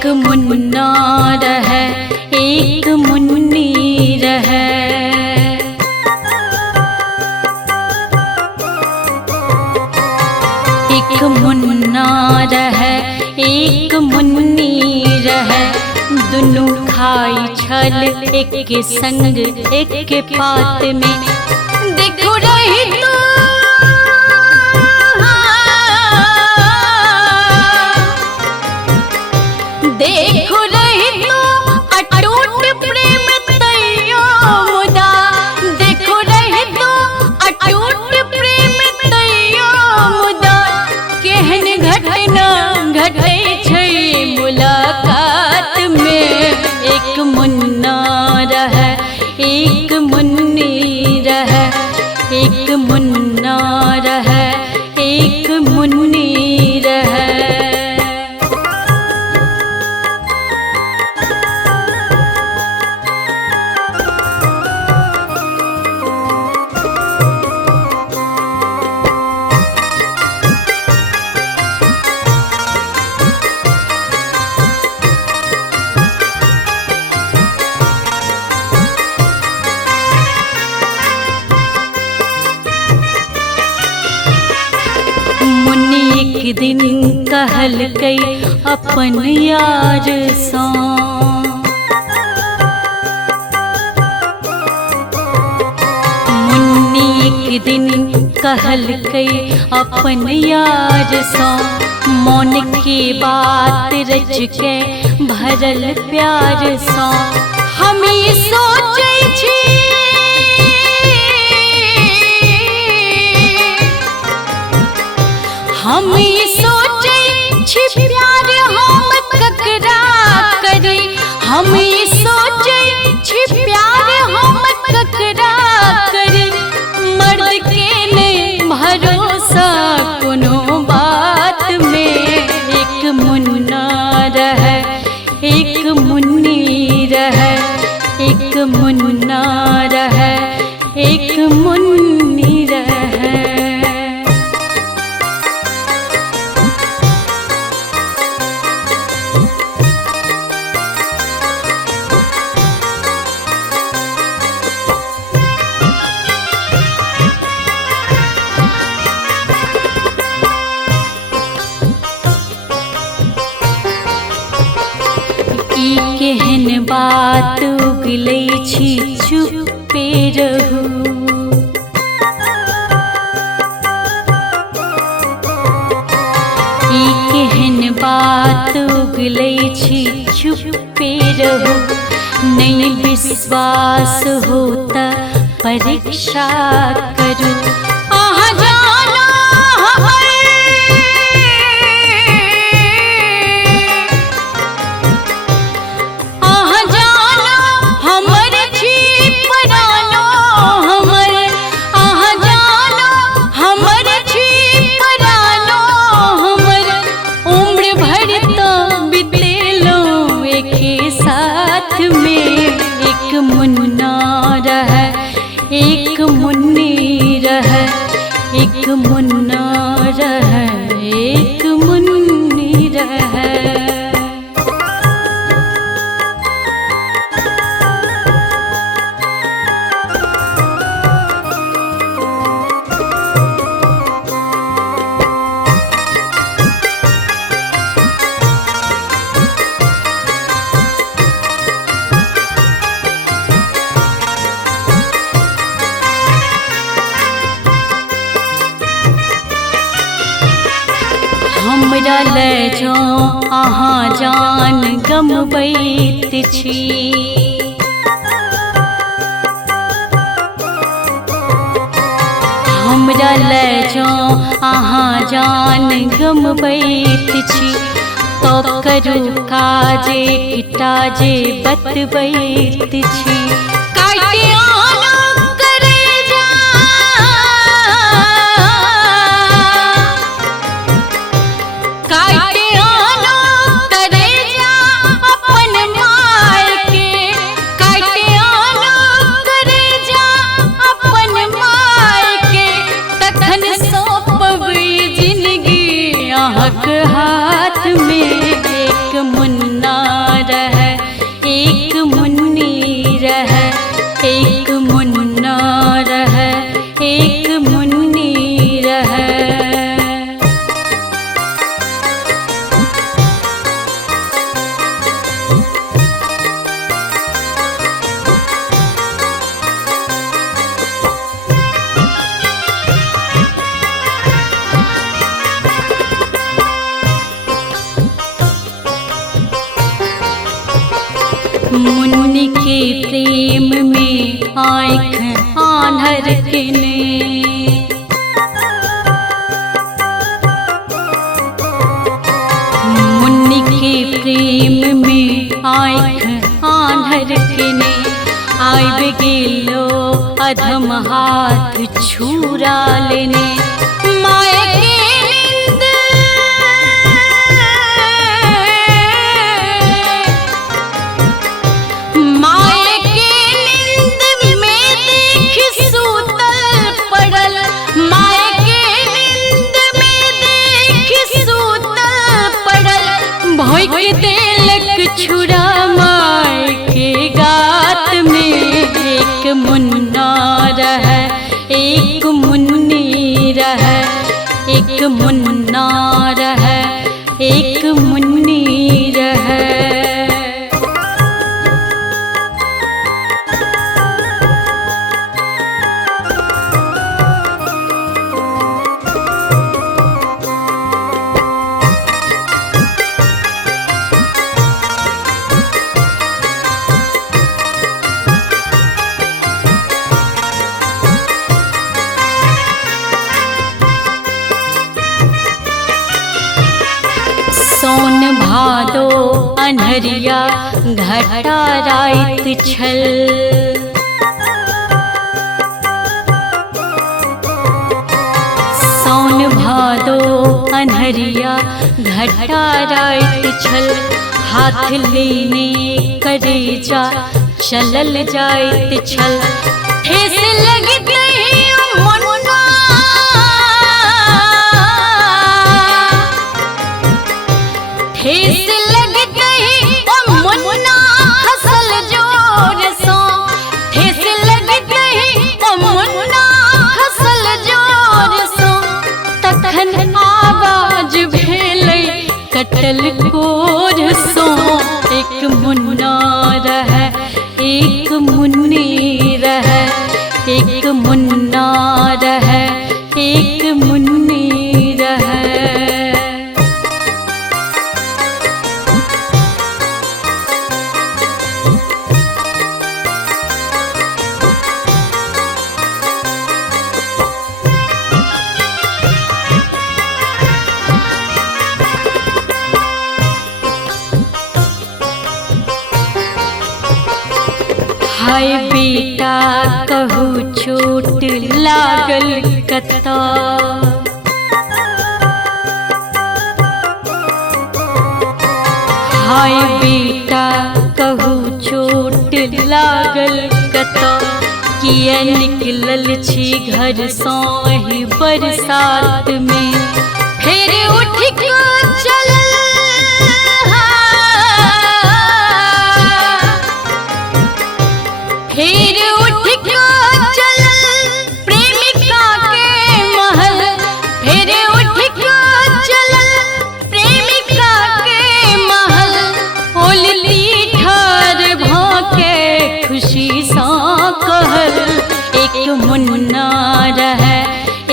एक मुन्ना रहे एक मुन्नी रहे। एक मुन्ना रहे एक मुन्नी रहे, दुनू खाई छल एक संग एक पात में। देखो रही तो देखो रही तो अटूट प्रेम तैयो मुदा। देखो रही तो अटूट प्रेम तैयो मुदा। केहन घटना घटे छै मुलाकात में। एक मुन्ना रहे एक मुन्नी रहे, एक मुन्ना रहे एक मुन्नी रहे। एक दिन कहल कई अपन यार सा। मुन्नी एक दिन कहल कई अपन यार सा। मौन की बात रच के भरल प्यार सा। हम ये सोचे छी हम ये सोचे छी प्यार हम ककरा करी। हम ये सोचे छी प्यार हम ककरा करी। मर्द के नहीं भरोसा कोनो बात में। एक मुन्ना रहे एक मुन्नी रहे, एक मुन्ना रहे एक मुन्नी रहे। केहन बात उगलै छी चुपे रहू। ई केहन बात उगलै छी चुपे रहू। नहीं विश्वास होता परीक्षा करू। एक मुन्ना रहे एक मुन्नी रहे, एक मुन्ना रहे एक मुन्नी रहे। हमरा ले जो अहाँ जान गमबैत छी। हमरा ले जो अहाँ जान गमबैत छी। तो करू काजे किटाजे बतबैत छी। हाथ में एक मुन्ना आन्हर किने। मुन्नी के प्रेम में आँख आन्हर किने, आइब गेलो अधम हाथ छुरा लेने। माए देलक छुरा माय के गात में। एक मुन्ना रह एक मुन्नी रह, एक मुन्ना रह एक मुन्नी रह। सोन भादो अन्हरिया घटा राइत छल। सोन भादो अन्हरिया घटा राइत छल। हाथ लेने करेजा चलल जाइत छल। ठेस लगत मुन्ना ठेस लग गई ओ मुन्ना खसल जोर सो। ठेस लग गई ओ मुन्ना खसल जोर सो। तखन आवाज भेलै कटल कोर सो। एक मुन्ना रह एक मुन्नी रह, एक मुन्ना रह एक मुन्नी रह। हाय बेटा कहू चोट लागल कता। हाय बेटा कहू चोट लागल कता। किया निकलल छी घर सो ही बरसात में। फिर उठ के चल फिर उठ के चल प्रेमिका के महल। फिर उठ के चल प्रेमिका के महल। ओलली ठार भाके खुशी सा कहल। एक मुन्ना रह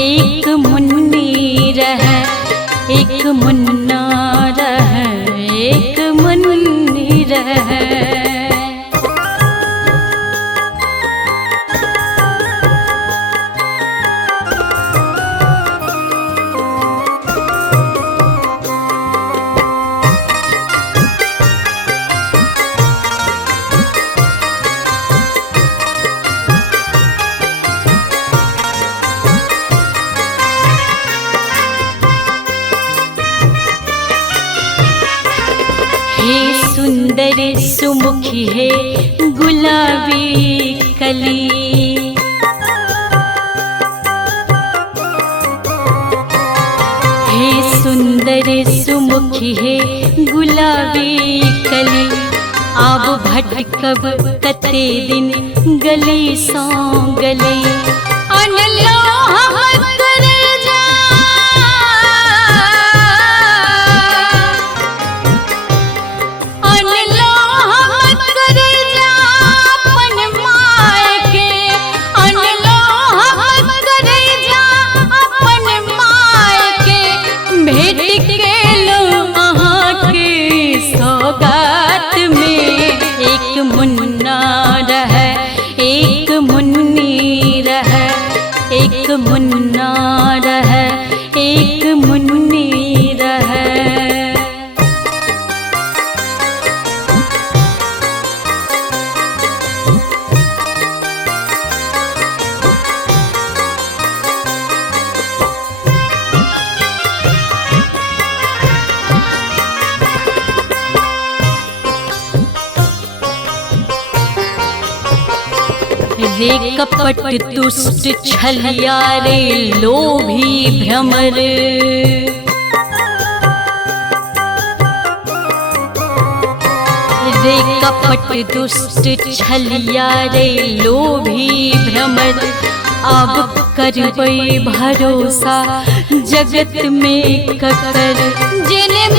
एक मुन्नी रह, एक मुन्ना रह एक मुन्नी रह। हे सुंदर सुमुखी है गुलाबी कली। हे सुंदर सुमुखी है गुलाबी कली। आब भटकब कते दिन गली सौ गली। अनलो हम करेजा अनलो हम करेजा अपन माय के। अनलो हम करेजा अपन माय के। भेट गेलो अहाँ के सौगात में। एक मुन्ना रह एक मुन्नी रह, मुन्नी रहे। रे कपट दुष्ट छलिया रे लोभी भ्रमर, रे कपट दुष्ट छलिया रे लोभी भ्रमर। अब करबै भरोसा जगत में ककर, जिनमें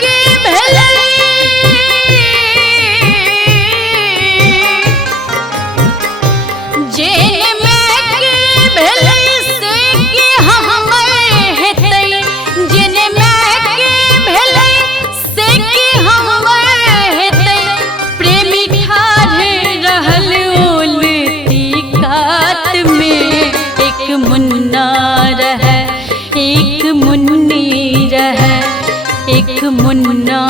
की भलाई मुन्ना रहे, एक मुन्नी रहे, एक मुन्ना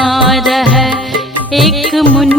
रहे, एक मुन्नी